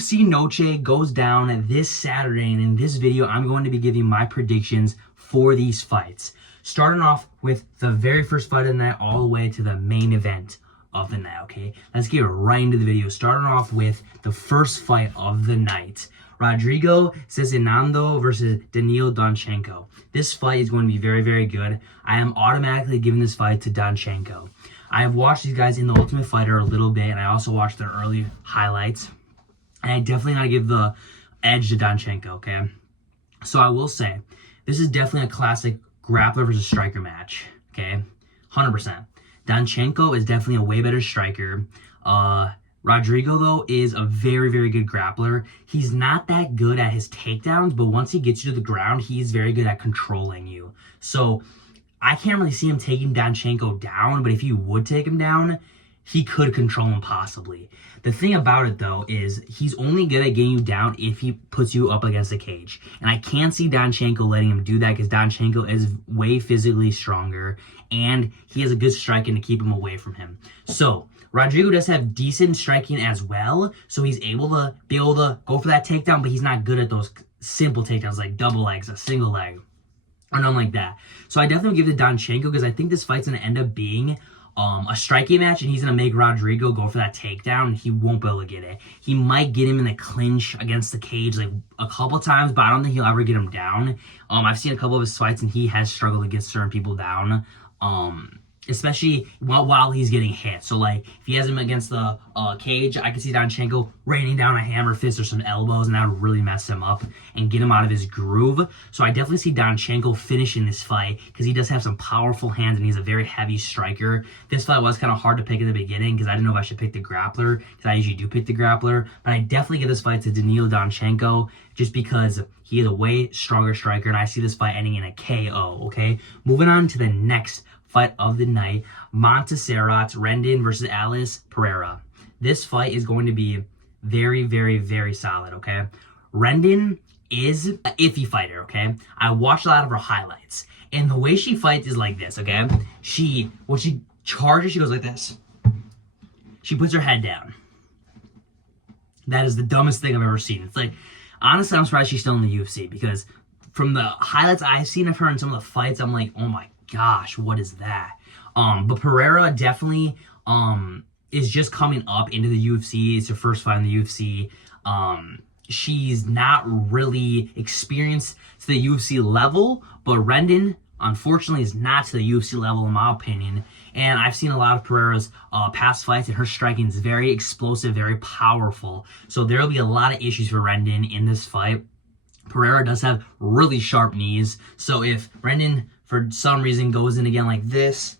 UFC NOCHE goes down this Saturday, and in this video, I'm going to be giving my predictions for these fights. Starting off with the very first fight of the night all the way to the main event of the night, okay? Let's get right into the video. Starting off with the first fight of the night. Rodrigo Cezinando versus Daniil Danchenko. This fight is going to be very, very good. I am automatically giving this fight to Danchenko. I have watched these guys in The Ultimate Fighter a little bit, and I also watched their early highlights. And I definitely gotta give the edge to Danchenko, okay? So I will say, this is definitely a classic grappler versus striker match, okay? 100%. Danchenko is definitely a way better striker. Rodrigo, though, is a very, very good grappler. He's not that good at his takedowns, but once he gets you to the ground, he's very good at controlling you. So I can't really see him taking Danchenko down, but if he would take him down, he could control him possibly. The thing about it, though, is he's only good at getting you down if he puts you up against the cage. And I can't see Danchenko letting him do that because Danchenko is way physically stronger and he has a good striking to keep him away from him. So Rodrigo does have decent striking as well, so he's able to go for that takedown, but he's not good at those simple takedowns like double legs, a single leg, or nothing like that. So I definitely give it to Danchenko because I think this fight's going to end up being a striking match, and he's going to make Rodrigo go for that takedown, and he won't be able to get it. He might get him in the clinch against the cage like a couple times, but I don't think he'll ever get him down. I've seen a couple of his fights, and he has struggled to get certain people down, especially while he's getting hit. So, like, if he has him against the cage, I can see Danchenko raining down a hammer fist or some elbows, and that would really mess him up and get him out of his groove. So I definitely see Danchenko finishing this fight because he does have some powerful hands, and he's a very heavy striker. This fight was kind of hard to pick at the beginning because I didn't know if I should pick the grappler, because I usually do pick the grappler. But I definitely give this fight to Daniil Danchenko just because he is a way stronger striker, and I see this fight ending in a KO, okay? Moving on to the next fight of the night, Montserrat Rendon versus Alice Pereira. This fight is going to be very, very, very solid, okay? Rendon is an iffy fighter, okay? I watched a lot of her highlights, and the way she fights is like this, okay? When she charges, she goes like this. She puts her head down. That is the dumbest thing I've ever seen. It's like, honestly, I'm surprised she's still in the UFC because from the highlights I've seen of her in some of the fights, I'm like, oh my gosh, what is that? But Pereira definitely is just coming up into the UFC. It's her first fight in the UFC. She's not really experienced to the UFC level, but Rendon, unfortunately, is not to the UFC level in my opinion. And I've seen a lot of Pereira's past fights, and her striking is very explosive, very powerful. So there will be a lot of issues for Rendon in this fight. Pereira does have really sharp knees, so if Rendon for some reason goes in again like this,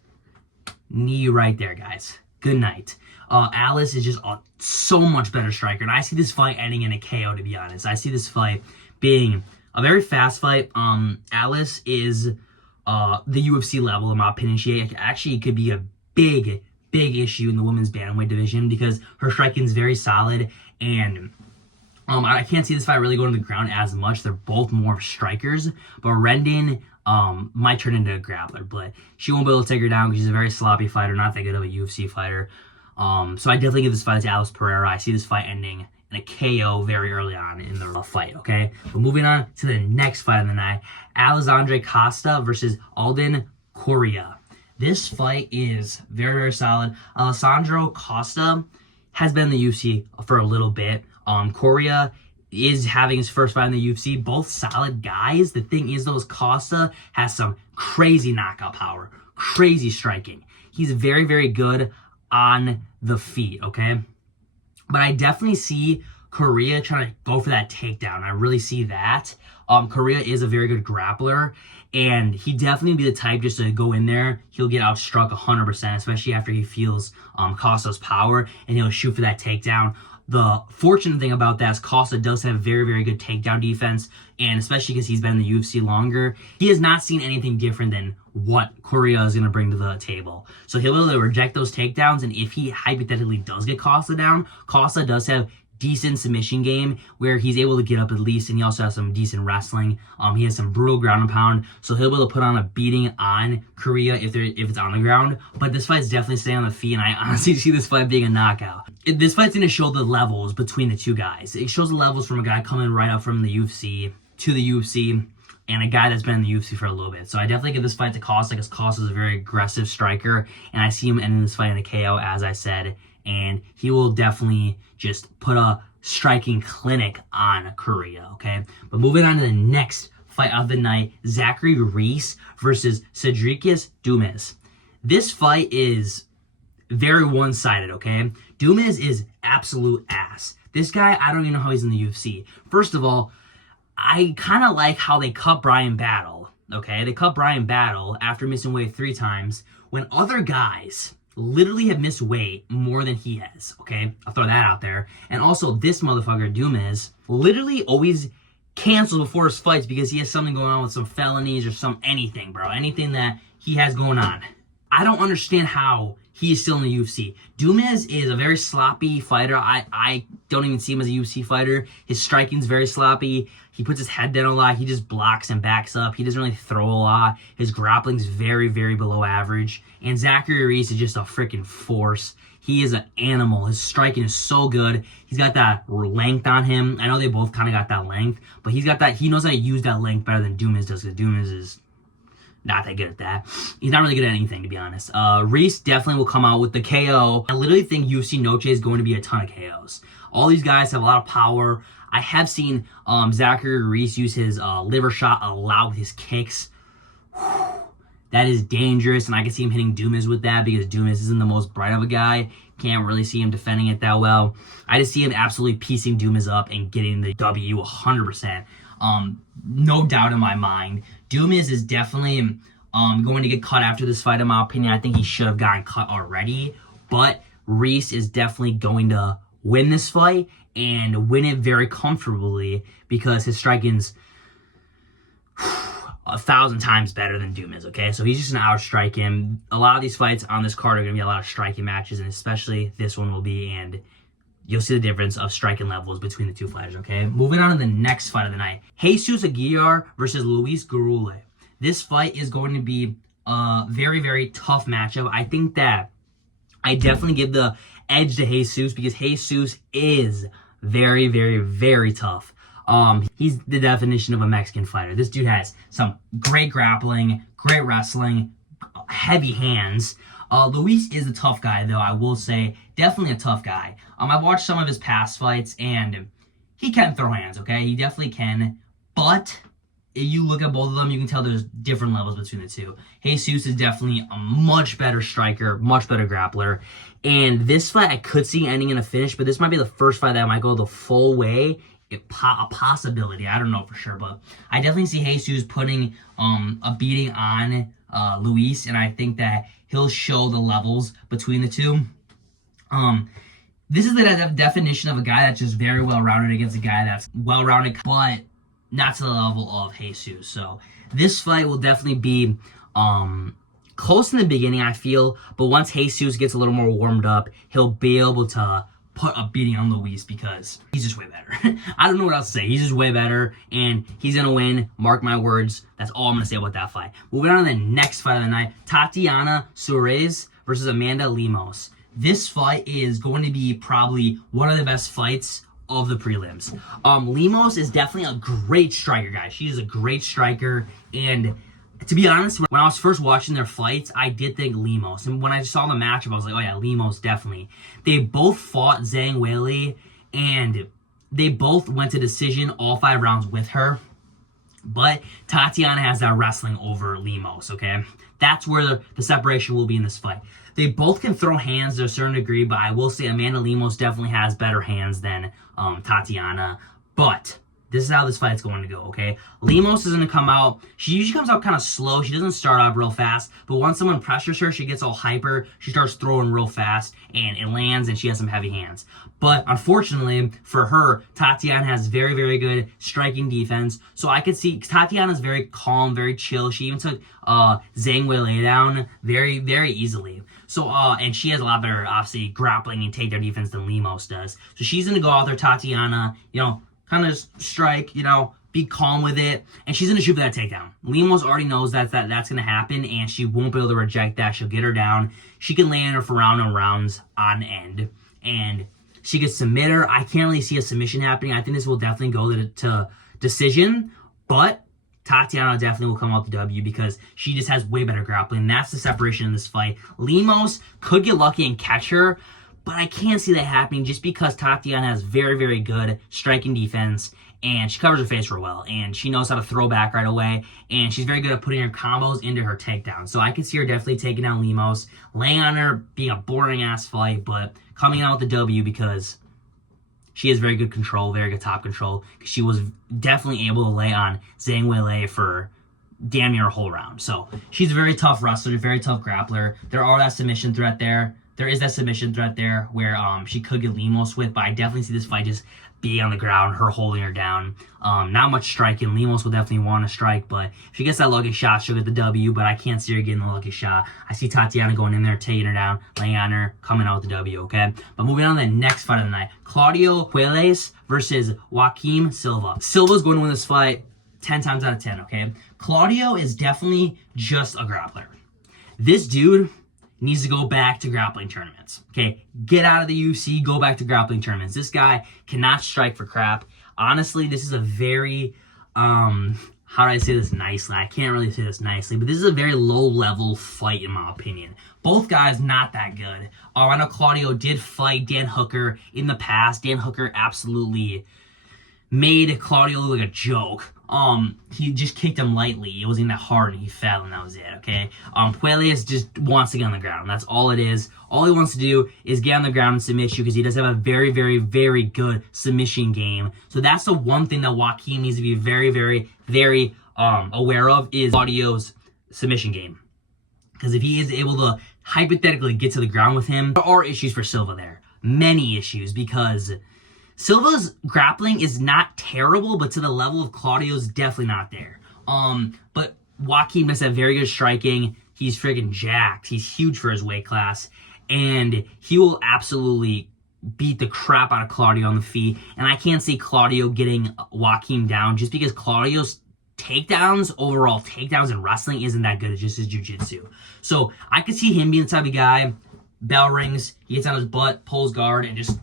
knee right there, guys. Good night. Alice is just a so much better striker, and I see this fight ending in a KO, to be honest. I see this fight being a very fast fight. Alice is the UFC level, in my opinion. She actually could be a big issue in the women's bantamweight division because her striking is very solid, and I can't see this fight really going to the ground as much. They're both more strikers, but Rendon might turn into a grappler, but she won't be able to take her down because she's a very sloppy fighter, not that good of a UFC fighter. So I definitely give this fight to Alice Pereira. I see this fight ending in a KO very early on in the fight, okay? But moving on to the next fight of the night, Alexandre Costa versus Alden Correa. This fight is very, very solid. Alessandro Costa has been in the UFC for a little bit. Correa is having his first fight in the UFC. Both solid guys. The thing is, though, Costa has some crazy knockout power, crazy striking. He's very, very good on the feet, okay? But I definitely see Correa trying to go for that takedown. I really see that. Correa is a very good grappler, and he definitely be the type just to go in there. He'll get outstruck 100%, especially after he feels Costa's power, and he'll shoot for that takedown. The fortunate thing about that is Costa does have very, very good takedown defense, and especially because he's been in the UFC longer, he has not seen anything different than what Correa is going to bring to the table. So he'll be able to reject those takedowns, and if he hypothetically does get Costa down, Costa does have decent submission game where he's able to get up at least, and he also has some decent wrestling. He has some brutal ground and pound, so he'll be able to put on a beating on Korea if it's on the ground. But this fight's definitely staying on the feet, and I honestly see this fight being a knockout. This fight's going to show the levels between the two guys. It shows the levels from a guy coming right up from the UFC to the UFC, and a guy that's been in the UFC for a little bit. So I definitely give this fight to Costa, because Costa is a very aggressive striker, and I see him ending this fight in a KO, as I said, and he will definitely just put a striking clinic on Korea, okay? But moving on to the next fight of the night, Zachary Reese versus Cedricus Dumas. This fight is very one-sided, okay? Dumas is absolute ass. This guy, I don't even know how he's in the UFC. First of all, I kind of like how they cut Brian Battle, okay? They cut Brian Battle after missing weight 3 times when other guys literally have missed weight more than he has, okay? I'll throw that out there. And also, this motherfucker, Dumas, literally always cancels before his fights because he has something going on with some felonies or some anything, bro. Anything that he has going on. I don't understand how he is still in the UFC. Dumas is a very sloppy fighter. I don't even see him as a UFC fighter. His striking's very sloppy. He puts his head down a lot. He just blocks and backs up. He doesn't really throw a lot. His grappling's very, very below average. And Zachary Reese is just a freaking force. He is an animal. His striking is so good. He's got that length on him. I know they both kind of got that length, but he's got that. He knows how to use that length better than Dumas does, because Dumas is not that good at that. He's not really good at anything, to be honest. Reese definitely will come out with the KO. I literally think UFC NOCHE is going to be a ton of KOs. All these guys have a lot of power. I have seen Zachary Reese use his liver shot a lot with his kicks. That is dangerous, and I can see him hitting Dumas with that because Dumas isn't the most bright of a guy. Can't really see him defending it that well. I just see him absolutely piecing Dumas up and getting the W 100%. No doubt in my mind. Dumas is definitely going to get cut after this fight, in my opinion. I think he should have gotten cut already, but Reese is definitely going to win this fight and win it very comfortably because his striking's 1,000 times better than Dumas, okay? So he's just going to outstrike him. A lot of these fights on this card are going to be a lot of striking matches, and especially this one will be, and you'll see the difference of striking levels between the two fighters, okay? Moving on to the next fight of the night. Jesus Aguilar versus Luis Gurule. This fight is going to be a very, very tough matchup. I think that I definitely give the edge to Jesus because Jesus is very, very, very tough. He's the definition of a Mexican fighter. This dude has some great grappling, great wrestling, heavy hands. Luis is a tough guy, though, I will say. Definitely a tough guy. I've watched some of his past fights, and he can throw hands, okay? He definitely can. But if you look at both of them, you can tell there's different levels between the two. Jesus is definitely a much better striker, much better grappler. And this fight, I could see ending in a finish, but this might be the first fight that might go the full way. A possibility. I don't know for sure, but I definitely see Jesus putting a beating on Luis, and I think that he'll show the levels between the two. This is the definition of a guy that's just very well-rounded against a guy that's well-rounded, but not to the level of Jesus. So this fight will definitely be close in the beginning, I feel, but once Jesus gets a little more warmed up, he'll be able to put a beating on Luis because he's just way better. I don't know what else to say. He's just way better, and he's going to win. Mark my words. That's all I'm going to say about that fight. Moving on to the next fight of the night, Tatiana Suarez versus Amanda Lemos. This fight is going to be probably one of the best fights of the prelims. Lemos is definitely a great striker, guys. She is a great striker, and to be honest, when I was first watching their fights, I did think Lemos. And when I saw the matchup, I was like, oh yeah, Lemos, definitely. They both fought Zhang Weili, and they both went to decision all 5 rounds with her. But Tatiana has that wrestling over Lemos, okay? That's where the separation will be in this fight. They both can throw hands to a certain degree, but I will say Amanda Lemos definitely has better hands than Tatiana. But This is how this fight's going to go, okay? Lemos is going to come out. She usually comes out kind of slow. She doesn't start out real fast. But once someone pressures her, she gets all hyper. She starts throwing real fast. And it lands, and she has some heavy hands. But unfortunately for her, Tatiana has very, very good striking defense. So I could see Tatiana's very calm, very chill. She even took Zhang Weili down very, very easily. So, and she has a lot better, obviously, grappling and takedown defense than Lemos does. So she's going to go out there, Tatiana, kind of strike, be calm with it, and she's going to shoot for that takedown. Lemos already knows that's going to happen, and she won't be able to reject that. She'll get her down. She can land her for round and rounds on end, and she could submit her. I can't really see a submission happening. I think this will definitely go to decision, but Tatiana definitely will come out the W because she just has way better grappling. That's the separation in this fight. Lemos could get lucky and catch her, but I can't see that happening just because Tatiana has very, very good striking defense, and she covers her face real well, and she knows how to throw back right away, and she's very good at putting her combos into her takedown. So I can see her definitely taking down Lemos, laying on her, being a boring-ass fight, but coming out with the W because she has very good control, very good top control, because she was definitely able to lay on Zhang Weili for damn near a whole round. So she's a very tough wrestler, very tough grappler. There are that submission threat there. There is that submission threat there where she could get Lemos with, but I definitely see this fight just being on the ground, her holding her down. Not much striking. Lemos will definitely want to strike, but if she gets that lucky shot, she'll get the W, but I can't see her getting the lucky shot. I see Tatiana going in there, taking her down, laying on her, coming out with the W, okay? But moving on to the next fight of the night, Claudio Puelles versus Joaquim Silva. Silva's going to win this fight 10 times out of 10, okay? Claudio is definitely just a grappler. This dude needs to go back to grappling tournaments. Okay, get out of the UFC, go back to grappling tournaments. This guy cannot strike for crap. Honestly, this is a very, how do I say this nicely? I can't really say this nicely, but this is a very low-level fight in my opinion. Both guys not that good. I know Claudio did fight Dan Hooker in the past. Dan Hooker absolutely made Claudio look like a joke. He just kicked him lightly. It wasn't that hard, and he fell, and that was it, okay? Puelles just wants to get on the ground. That's all it is. All he wants to do is get on the ground and submit you because he does have a very, very, very good submission game. So that's the one thing that Joaquim needs to be very, very, very aware of is Claudio's submission game. Because if he is able to hypothetically get to the ground with him, there are issues for Silva there. Many issues because Silva's grappling is not terrible, but to the level of Claudio's definitely not there. But Joaquim does have very good striking. He's freaking jacked. He's huge for his weight class. And he will absolutely beat the crap out of Claudio on the feet. And I can't see Claudio getting Joaquim down just because Claudio's takedowns, overall takedowns in wrestling isn't that good. It's just his jiu-jitsu. So I could see him being the type of guy, bell rings, he gets on his butt, pulls guard, and just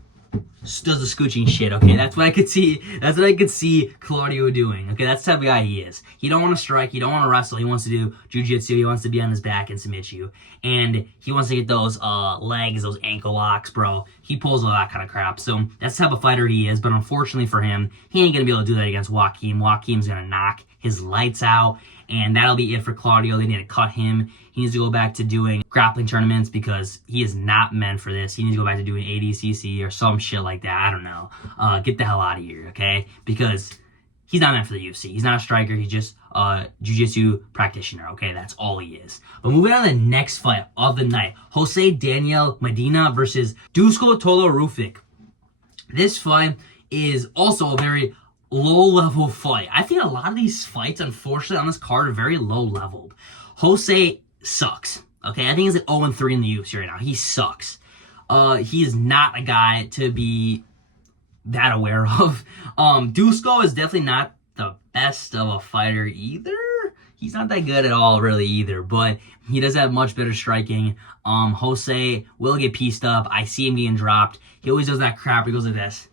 does the scooching shit, okay? That's what I could see. That's what I could see Claudio doing, okay? That's the type of guy he is. He don't want to strike. He don't want to wrestle. He wants to do jiu-jitsu. He wants to be on his back and submit you. And he wants to get those legs, those ankle locks, bro. He pulls all that kind of crap. So that's the type of fighter he is. But unfortunately for him, he ain't going to be able to do that against Joaquim. Joaquim's going to knock his lights out. And that'll be it for Claudio. They need to cut him. He needs to go back to doing grappling tournaments because he is not meant for this. He needs to go back to doing ADCC or some shit like that. I don't know. Get the hell out of here, okay? Because he's not meant for the UFC. He's not a striker. He's just a jiu-jitsu practitioner, okay? That's all he is. But moving on to the next fight of the night. Jose Daniel Medina versus Dusko Todorovic. This fight is also a very low-level fight. I think a lot of these fights, unfortunately, on this card are very low-leveled. Jose sucks, okay? I think he's like 0-3 in the UFC right now. He sucks. He is not a guy to be that aware of. Dusko is definitely not the best of a fighter either. He's not that good at all, really, either. But he does have much better striking. Jose will get pieced up. I see him getting dropped. He always does that crap. He goes like this.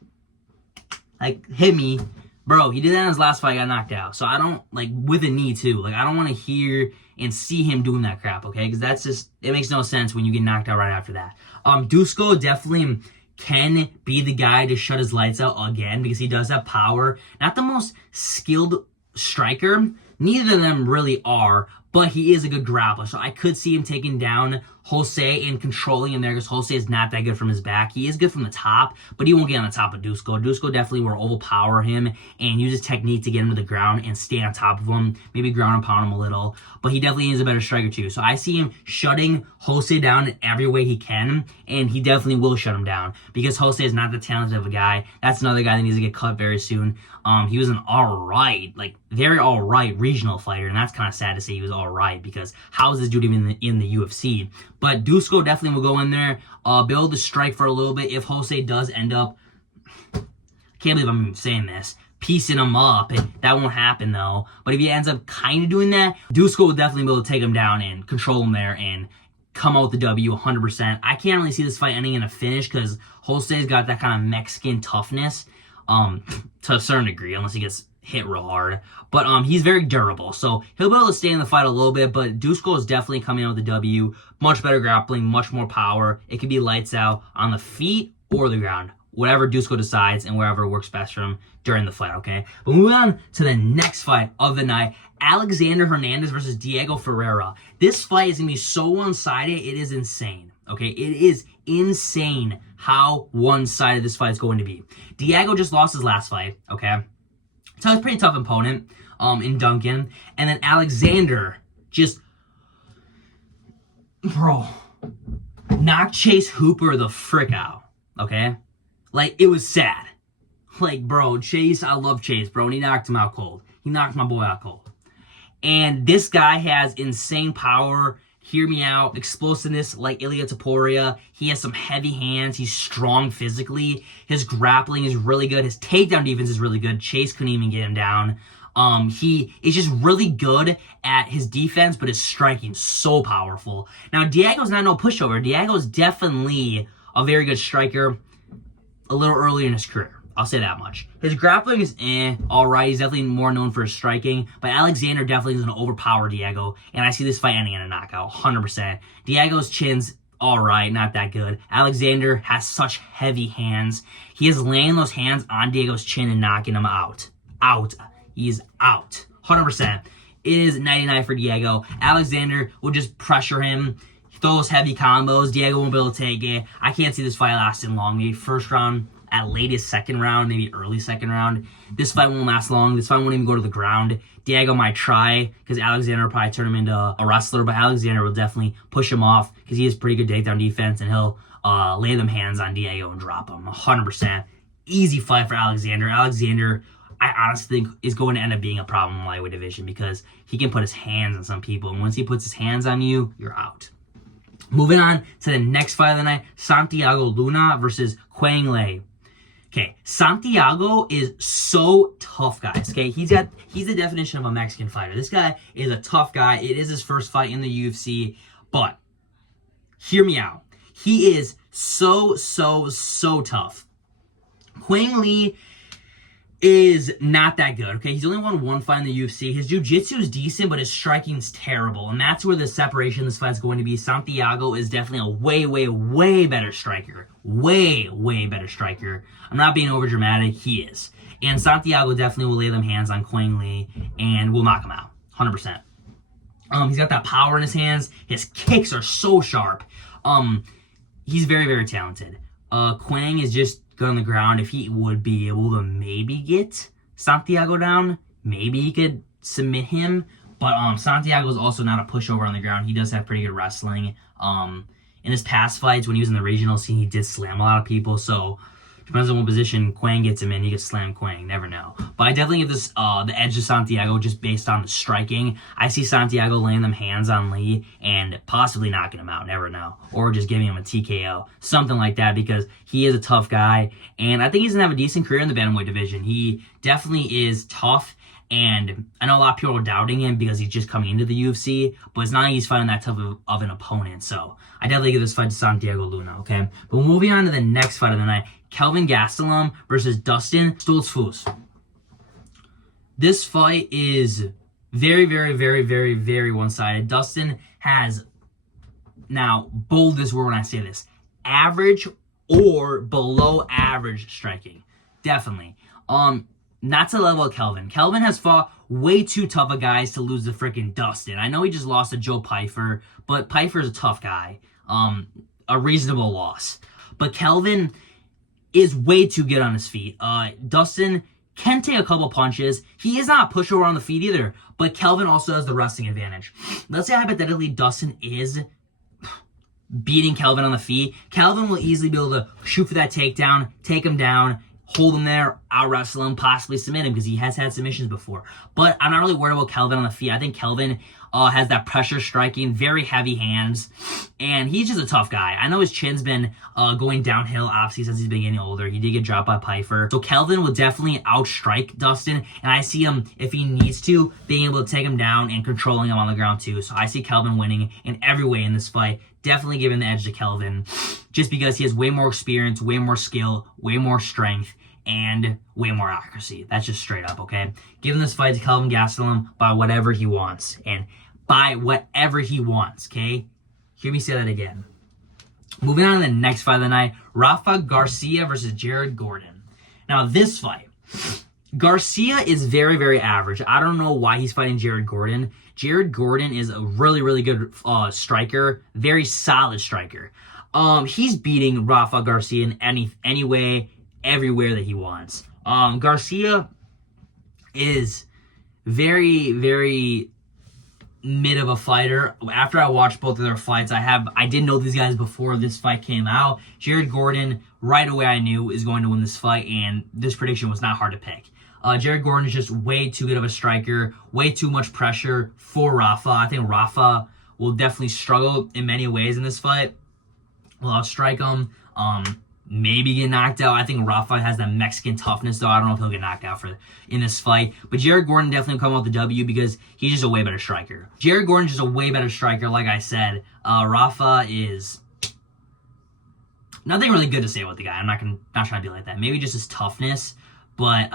Like, hit me. Bro, he did that in his last fight, got knocked out. So I don't, like, with a knee, too. Like, I don't want to hear and see him doing that crap, okay? Because that's just, it makes no sense when you get knocked out right after that. Dusko definitely can be the guy to shut his lights out again because he does have power. Not the most skilled striker. Neither of them really are, but he is a good grappler. So I could see him taking down Jose and controlling him there because Jose is not that good from his back. He is good from the top, but he won't get on the top of Dusko. Dusko definitely will overpower him and use his technique to get him to the ground and stay on top of him, maybe ground and pound him a little, but he definitely is a better striker too. So I see him shutting Jose down in every way he can, and he definitely will shut him down because Jose is not the talented of a guy. That's another guy that needs to get cut very soon. He was an alright, like very alright regional fighter, and that's kind of sad to say he was alright because how is this dude even in the UFC? But Dusko definitely will go in there, be able to strike for a little bit if Jose does end up, I can't believe I'm even saying this, piecing him up. That won't happen though. But if he ends up kind of doing that, Dusko will definitely be able to take him down and control him there and come out with the W 100%. I can't really see this fight ending in a finish because Jose's got that kind of Mexican toughness to a certain degree, unless he gets hit real hard. But he's very durable, so he'll be able to stay in the fight a little bit, but Dusko is definitely coming out with the W. Much better grappling, much more power. It could be lights out on the feet or the ground. Whatever Dusko decides and wherever works best for him during the fight, okay? But moving on to the next fight of the night, Alexander Hernandez versus Diego Ferreira. This fight is going to be so one-sided, it is insane, okay? It is insane how one-sided this fight is going to be. Diego just lost his last fight, okay? So it's a pretty tough opponent in Duncan. And then Alexander just, bro, knocked Chase Hooper the frick out, okay? Like, it was sad. Like, bro, Chase, I love Chase, bro, and he knocked him out cold. He knocked my boy out cold. And this guy has insane power. Hear me out. Explosiveness like Ilia Topuria. He has some heavy hands. He's strong physically. His grappling is really good. His takedown defense is really good. Chase couldn't even get him down. He is just really good at his defense, but his striking so powerful. Now, Diego's not no pushover. Diego's definitely a very good striker a little earlier in his career. I'll say that much. His grappling is alright. He's definitely more known for his striking, but Alexander definitely is going to overpower Diego, and I see this fight ending in a knockout, 100%. Diego's chin's alright, not that good. Alexander has such heavy hands. He is laying those hands on Diego's chin and knocking him out. He's out. 100%. It is 99 for Diego. Alexander will just pressure him, throw those heavy combos. Diego won't be able to take it. I can't see this fight lasting long. Maybe first round, at latest second round, maybe early second round. This fight won't last long. This fight won't even go to the ground. Diego might try because Alexander will probably turn him into a wrestler, but Alexander will definitely push him off because he has pretty good takedown defense, and he'll lay them hands on Diego and drop him 100%. Easy fight for Alexander. Alexander, I honestly think, is going to end up being a problem in the lightweight division because he can put his hands on some people, and once he puts his hands on you, you're out. Moving on to the next fight of the night, Santiago Luna versus Quang Le. Okay, Santiago is so tough, guys. Okay, he's the definition of a Mexican fighter. This guy is a tough guy. It is his first fight in the UFC, but hear me out. He is so tough. Quang Le is not that good, okay? He's only won one fight in the UFC. His jiu-jitsu is decent, but his striking's terrible, and that's where the separation of this fight is going to be. Santiago is definitely a way better striker. Way better striker. I'm not being over dramatic. He is. And Santiago definitely will lay them hands on Quang Le and will knock him out. 100%. He's got that power in his hands. His kicks are so sharp. He's very talented. Quang is just good on the ground. If he would be able to maybe get Santiago down, maybe he could submit him. But Santiago is also not a pushover on the ground. He does have pretty good wrestling. In his past fights, when he was in the regional scene, he did slam a lot of people. So depends on what position Quang gets him in. He could slam Quang. Never know. But I definitely give this the edge to Santiago just based on the striking. I see Santiago laying them hands on Lee and possibly knocking him out. Never know. Or just giving him a TKO. Something like that because he is a tough guy. And I think he's going to have a decent career in the bantamweight division. He definitely is tough. And I know a lot of people are doubting him because he's just coming into the UFC, but it's not like he's fighting that tough of an opponent. So I definitely give this fight to Santiago Luna, okay? But moving on to the next fight of the night, Kelvin Gastelum versus Dustin Stoltzfus. This fight is very one-sided. Dustin has, now, bold this word when I say this, average or below average striking. Definitely. Not to the level of Kelvin. Kelvin has fought way too tough of guys to lose to freaking Dustin. I know he just lost to Joe Pyfer, but Pyfer is a tough guy. a reasonable loss. But Kelvin is way too good on his feet. Dustin can take a couple punches. He is not a pushover on the feet either, but Kelvin also has the wrestling advantage. Let's say hypothetically Dustin is beating Kelvin on the feet. Kelvin will easily be able to shoot for that takedown, take him down, hold him there, out-wrestle him, possibly submit him because he has had submissions before. But I'm not really worried about Kelvin on the feet. I think Kelvin has that pressure striking, very heavy hands, and he's just a tough guy. I know his chin's been going downhill, obviously, since he's been getting older. He did get dropped by Pfeiffer. So Kelvin will definitely outstrike Dustin, and I see him, if he needs to, being able to take him down and controlling him on the ground too. So I see Kelvin winning in every way in this fight. Definitely giving the edge to Kelvin, just because he has way more experience, way more skill, way more strength, and way more accuracy. That's just straight up, okay? Giving this fight to Kelvin Gastelum by whatever he wants, and by whatever he wants, okay? Hear me say that again. Moving on to the next fight of the night, Rafa Garcia versus Jared Gordon. Now, this fight, Garcia is very, very average. I don't know why he's fighting Jared Gordon. Jared Gordon is a really, really good striker, very solid striker. He's beating Rafa Garcia in any way, everywhere that he wants. Garcia is very, very mid of a fighter. After I watched both of their fights, I didn't know these guys before this fight came out. Jared Gordon, right away I knew is going to win this fight, and this prediction was not hard to pick. Jared Gordon is just way too good of a striker, way too much pressure for Rafa. I think Rafa will definitely struggle in many ways in this fight. Will outstrike him, maybe get knocked out. I think Rafa has that Mexican toughness, though. I don't know if he'll get knocked out in this fight. But Jared Gordon definitely will come out with the W because he's just a way better striker. Jared Gordon's just a way better striker, like I said. Rafa is nothing really good to say about the guy. I'm not trying to be like that. Maybe just his toughness, but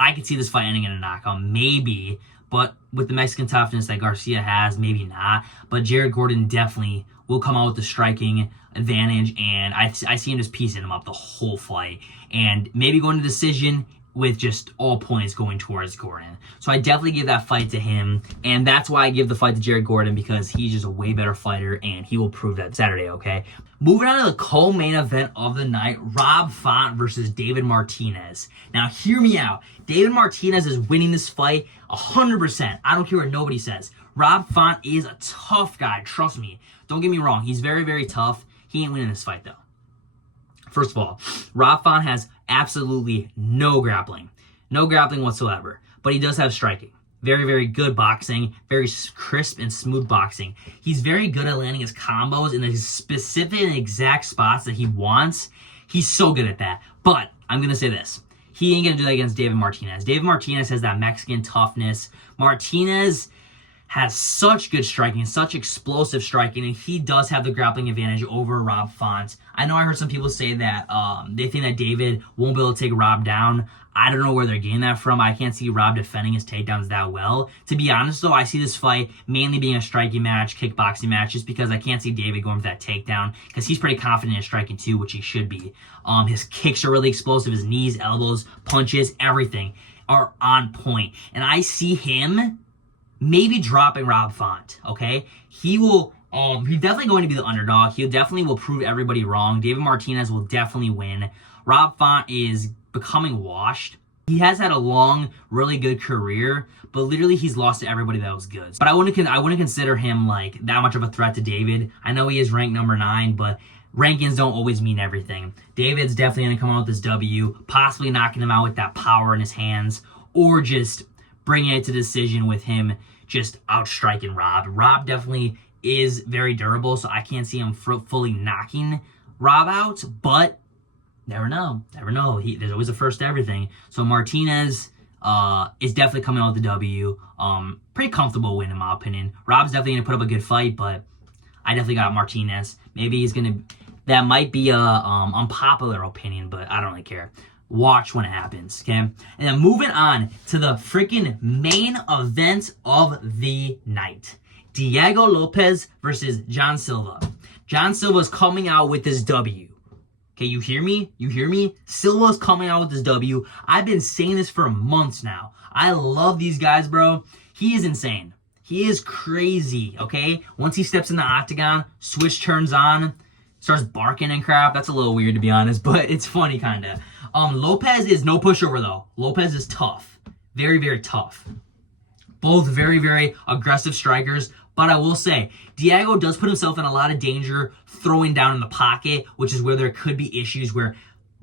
I could see this fight ending in a knockout, maybe. But with the Mexican toughness that Garcia has, maybe not. But Jared Gordon definitely will come out with the striking advantage, and I see him just piecing him up the whole fight, and maybe going to decision with just all points going towards Gordon. So I definitely give that fight to him, and that's why I give the fight to Jared Gordon, because he's just a way better fighter, and he will prove that Saturday, okay? Moving on to the co-main event of the night, Rob Font versus David Martinez. Now, hear me out. David Martinez is winning this fight 100%. I don't care what nobody says. Rob Font is a tough guy, trust me. Don't get me wrong. He's very, very tough. He ain't winning this fight, though. First of all, Rob Font has absolutely no grappling. No grappling whatsoever. But he does have striking. Very, very good boxing. Very crisp and smooth boxing. He's very good at landing his combos in the specific and exact spots that he wants. He's so good at that. But I'm going to say this. He ain't going to do that against David Martinez. David Martinez has that Mexican toughness. Martinez has such good striking, such explosive striking, and he does have the grappling advantage over Rob Font. I know I heard some people say that they think that David won't be able to take Rob down. I don't know where they're getting that from. I can't see Rob defending his takedowns that well. To be honest, though, I see this fight mainly being a striking match, kickboxing match, just because I can't see David going for that takedown, because he's pretty confident in striking too, which he should be. His kicks are really explosive. His knees, elbows, punches, everything are on point. And I see him maybe dropping Rob Font, okay? He's definitely going to be the underdog. He definitely will prove everybody wrong. David Martinez will definitely win. Rob Font is becoming washed. He has had a long, really good career, but literally he's lost to everybody that was good. But I wouldn't consider him like that much of a threat to David. I know he is ranked number 9, but rankings don't always mean everything. David's definitely going to come out with this W, possibly knocking him out with that power in his hands, or just bringing it to decision with him just outstriking Rob. Rob definitely is very durable, so I can't see him fully knocking Rob out, but never know. Never know. There's always a first to everything. So Martinez is definitely coming out with the W. Pretty comfortable win, in my opinion. Rob's definitely going to put up a good fight, but I definitely got Martinez. Maybe he's going to... That might be a unpopular opinion, but I don't really care. Watch when it happens, okay? And then moving on to the freaking main event of the night. Diego Lopez versus John Silva. John Silva is coming out with this W. Okay, you hear me? You hear me? Silva's coming out with this W. I've been saying this for months now. I love these guys, bro. He is insane. He is crazy, okay? Once he steps in the octagon, switch turns on, starts barking and crap. That's a little weird, to be honest, but it's funny, kind of. Lopez is no pushover, though. Lopez is tough. Very, very tough. Both very, very aggressive strikers. But I will say, Diego does put himself in a lot of danger throwing down in the pocket, which is where there could be issues where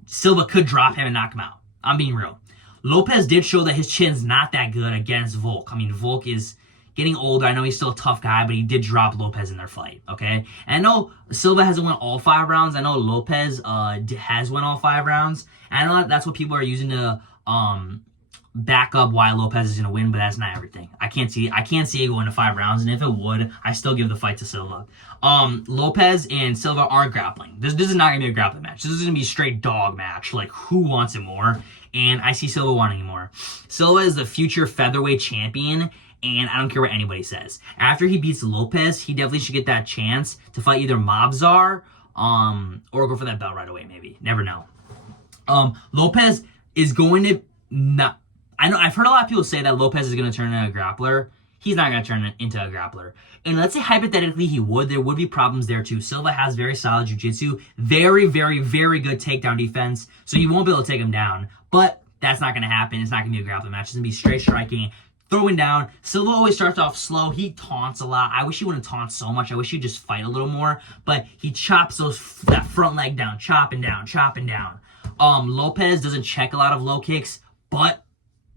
Silva could drop him and knock him out. I'm being real. Lopez did show that his chin's not that good against Volk. I mean, Volk is getting older. I know he's still a tough guy, but he did drop Lopez in their fight, okay? And I know Silva hasn't won all 5 rounds. I know Lopez has won all 5 rounds. And I know that's what people are using to back up why Lopez is going to win, but that's not everything. I can't see it going to 5 rounds, and if it would, I still give the fight to Silva. Lopez and Silva aren't grappling. This is not going to be a grappling match. This is going to be a straight dog match. Like, who wants it more? And I see Silva wanting it more. Silva is the future featherweight champion, and I don't care what anybody says. After he beats Lopez, he definitely should get that chance to fight either Mobzar, or go for that belt right away, maybe. Never know. Lopez is going to not... I know I've heard a lot of people say that Lopez is going to turn into a grappler. He's not going to turn into a grappler. And let's say hypothetically he would. There would be problems there too. Silva has very solid jiu-jitsu. Very, very, very good takedown defense. So you won't be able to take him down. But that's not going to happen. It's not going to be a grappling match. It's going to be straight striking, throwing down. Silva always starts off slow. He taunts a lot. I wish he wouldn't taunt so much. I wish he'd just fight a little more. But he chops that front leg down. Chopping down. Chopping down. Lopez doesn't check a lot of low kicks. But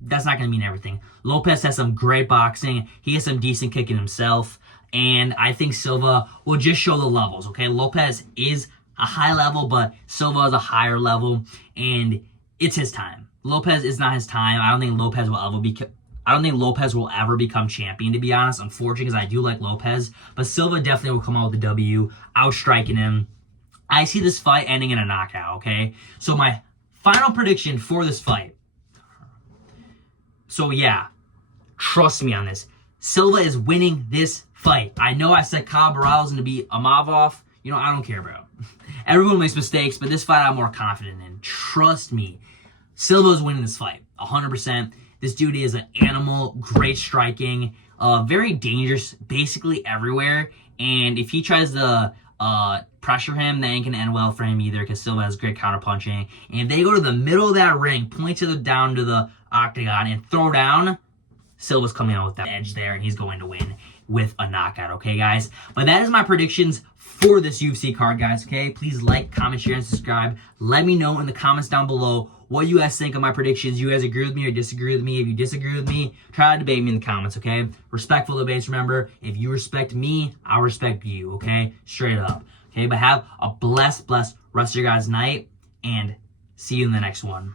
that's not going to mean everything. Lopez has some great boxing. He has some decent kicking himself. And I think Silva will just show the levels, okay? Lopez is a high level, but Silva is a higher level. And it's his time. Lopez is not his time. I don't think Lopez will ever become champion, to be honest. Unfortunately, because I do like Lopez. But Silva definitely will come out with the W, outstriking him. I see this fight ending in a knockout, okay? So my final prediction for this fight. So yeah, trust me on this. Silva is winning this fight. I know I said Kyle Baral's going to be Amavov. You know, I don't care, bro. Everyone makes mistakes, but this fight I'm more confident in. Trust me. Silva is winning this fight, 100%. This dude is an animal, great striking, very dangerous basically everywhere. And if he tries to pressure him, that ain't going to end well for him either because Silva has great counterpunching. And if they go to the middle of that ring, point down to the octagon and throw down, Silva's coming out with that edge there, and he's going to win with a knockout, okay, guys? But that is my predictions for this UFC card, guys, okay? Please like, comment, share, and subscribe. Let me know in the comments down below what you guys think of my predictions. You guys agree with me or disagree with me? If you disagree with me, try to debate me in the comments, okay? Respectful debates, remember. If you respect me, I'll respect you, okay? Straight up, okay? But have a blessed rest of your guys' night, and see you in the next one.